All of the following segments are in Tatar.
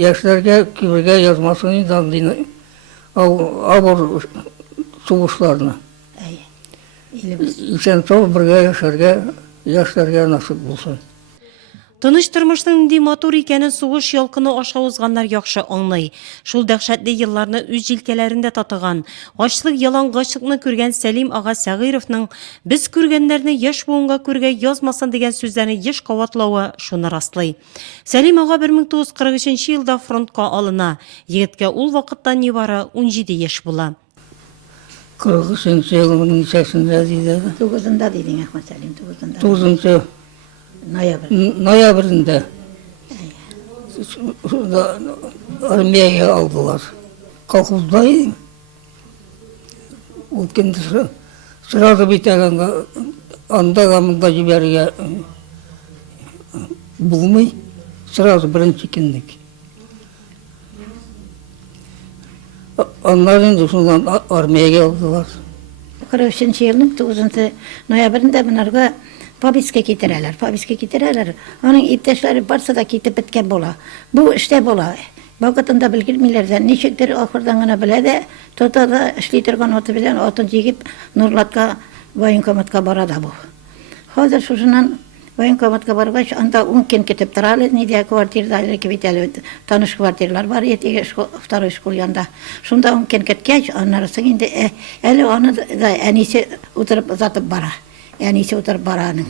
yaşlarga kibirge yazmasını dandığını abur soğuşlarına. İsen sol birge yaşlarga nasip bulsun. Тыныч тормышның нинди матур икәнен сугыш ялкыны аша узганнар яхшы аңлый. Шул дәһшәтле елларны үз җилкәләрендә татыган, ачлык, ялангачлыкны күргән Сәлим ага Сәгыйровның без күргәннәрне яшь буынга күргә язмасын дигән сүзләрне еш каватлавы шуны раслый. Сәлим ага 1943 елда фронтка алына. Егеткә ул вакытта нибары 17 яшь була. 43 елның ничәсендә диде? 9-ында дидең, Әхмәт Сәлим, 9-ында. 9 noyabrında armiyaya aldılar. Kolkuzdaydım. O kendisi sırada bir tane anda gamında ciberiye bulmayı sırada birinci kindik. Onların dışından armiyaya aldılar. 43 yılın 9 noyabrında bunlarga Pabiske getirirler. Onun ipteşleri varsa da gitip bitken bola. Bu işte bola. Vakitinde bilgilmirler. Neçiktir ahırdan gana bile de totada işlitirgan otu bilen otun çekip Nurlat'ka voyinkomatka barada bu. Hazır şuşunan voyinkomatka barbaş anda unken ketip taralı. Nidiye kvartirda kibiteli tanış kvartirler var. Yetiye iftarı şkul yanda. Şunda unken ketkeç anlarsın. Indi eli onu da enisi oturup uzatıp bara. Enisi oturup baranın.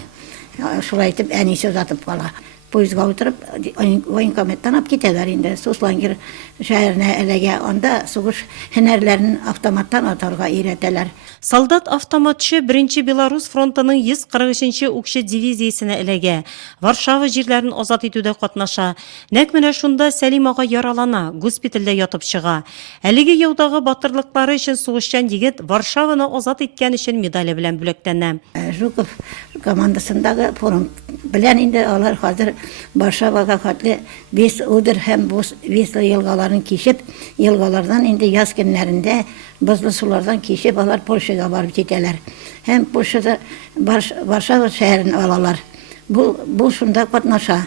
Şuraya itip enisi uzatıp bala. Poyuzga oturup voyinkomettan ap giderler indi. Suslangir şehirine elege onda suğuş hünerlerini avtomattan atarga iğreteler. Солдат автоматчы 1-нче Белорус фронтының 143-нче укчы дивизиясенә эләгә. Варшава җирләрен азат итүдә катнаша. Нәкъ менә шунда Сәлим ага яралана, госпитальдә ятып чыга. Әлеге яудагы батырлыклары өчен сугышчан егет Варшаваны азат иткән өчен медале белән бүләкләнә. Жуков командасындагы форум белән инде алар хәзер Варшавага хәтле 5 Одер һәм Весла елгаларын кишеп, елгалардан инде яз көннәрендә buzlu sulardan kişip alır Polşa'ya varıp giderler. Hem Polşa'da Varşava şehrini alırlar. Bu şunda katnaşa.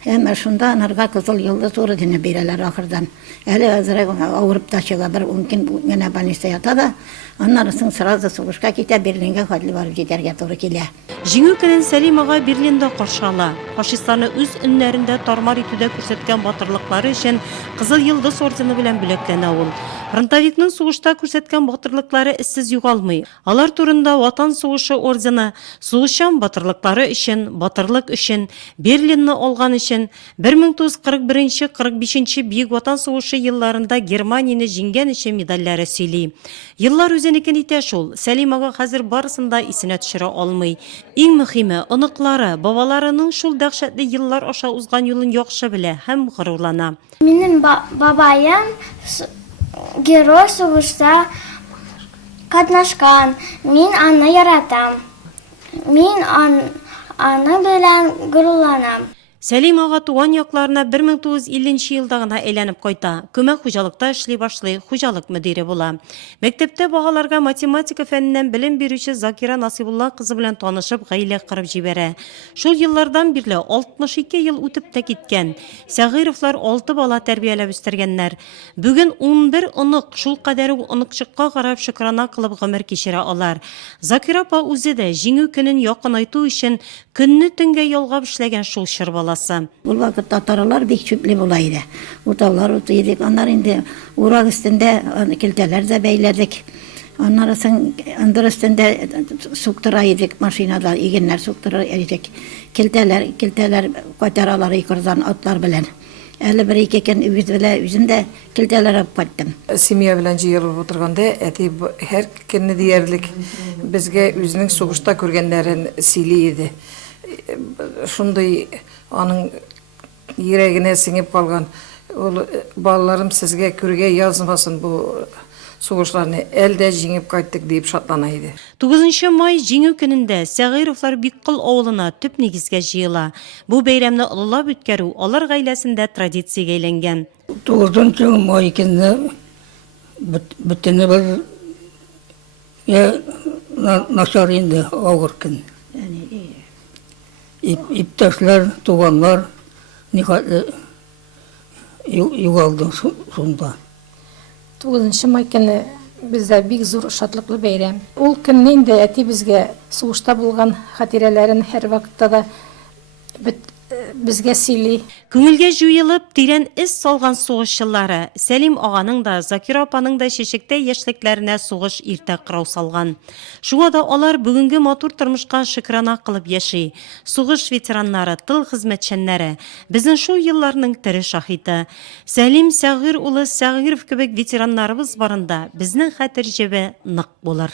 Hem şunda anarga kızıl yıldız sonra dine birerler ahırdan. Eli hazıra avırıp da çığa bir mümkün gene baniste yata da onların sırada soğuşka gide Berlin'e kadar varıp giderge doğru geliyor. Җиңү көнен Сәлим ага Берлинда каршы ала. Фашистларны үз өннәрендә тармар итүдә күрсәткән батырлыклары өчен Кызыл Йылдыз ордены белән бүләкләнә ул. Фронтовикның сугышта күрсәткән батырлыклары эзсез югалмый. Алар турында Ватан сугышы ордены, сугышчан батырлыклары өчен, батырлык өчен, Берлинны алган өчен 1941-45 Бөек Ватан сугышы елларында Германияны җиңгән өчен медальләре сөйли. Еллар үзенекен итә шул. Сәлим ага хәзер барысында исенә төшерә алмый. Иң мөһиме, оныклары, бабаларының шул дәһшәтле еллар аша узган юлын яхшы белә һәм горурлана. Минем бабаем герой сугышта катнашкан. Мин аны яратам. Мин аны белән горурланам. Сәлим ага туган якларына 1950 елда гына әйләнеп кайта. Күмәк хуҗалыкта эшли башлый, хуҗалык мөдире була. Мәктәптә багаларга математика фәненнән белем бирүче Закира Насибулла кызы белән танышып, гаилә кырып җибәрә. Шул еллардан бирле 62 ел үтеп тә киткән. Сәгыйровлар 6 бала тәрбияләп үстергәннәр. Бүген 11 онык, шул кадәр оныкчыкка карап шөкрана кылып гомер кичерә алар. Закира апа үзе дә җиңү көнен якынайту өчен көнне төнгә ялгап эшләгән шул чыр баласы. Bu vakit Tataralar bek çöplü bulaydı. Utavlar utuyorduk. Onlar indi uğrak üstünde kilteler de beyledik. Onlara andır üstünde sukturaydık maşinada. İginler sukturaydık. Kilteler kataraları yıkırdan atlar bilen. 51 eken üzümde kilteler yapıp kattım. Семья белән җыелып утырганда, әти һәр көнне диярлек безгә үзенең сугышта күргәннәрен сөйли иде. Шундай аның йөрәгенә сеңеп калган. Ул балаларым сезгә күргә язмасын бу сугышларны, әлдә җиңеп кайттык дип шатлана иде. 9 май җиңү көнендә Сәгыйровлар Биккыл авылына төп нигезгә җыела. Бу бәйрәмне олылап үткәрү алар гаиләсендә традициягә әйләнгән. 9 май көнне бөтенне бер начар инде авыр көн. İptaşlar, tuğanlar, югалдың сонда. 9 май көне бездә бик зур шатлыклы бәйрәм. Ул көнне инде әти безгә сугышта булган хатирәләрен һәр вакытта да безгә сөйли. Күңелгә жуелып, тирән эз салган сугыш еллары. Сәлим аганың да, Закира апаның да чәчәктә яшьлекләренә сугыш иртә кырау салган. Шуңа да алар бүгенге матур тормышка шөкранә кылып яши. Сугыш ветераннары, тыл хезмәтчәннәре, безнең шул елларның тере шаһиты. Сәлим Сәгыйр улы Сәгыйров кебек ветераннарыбыз барында безнең хәтер җебе нык булыр.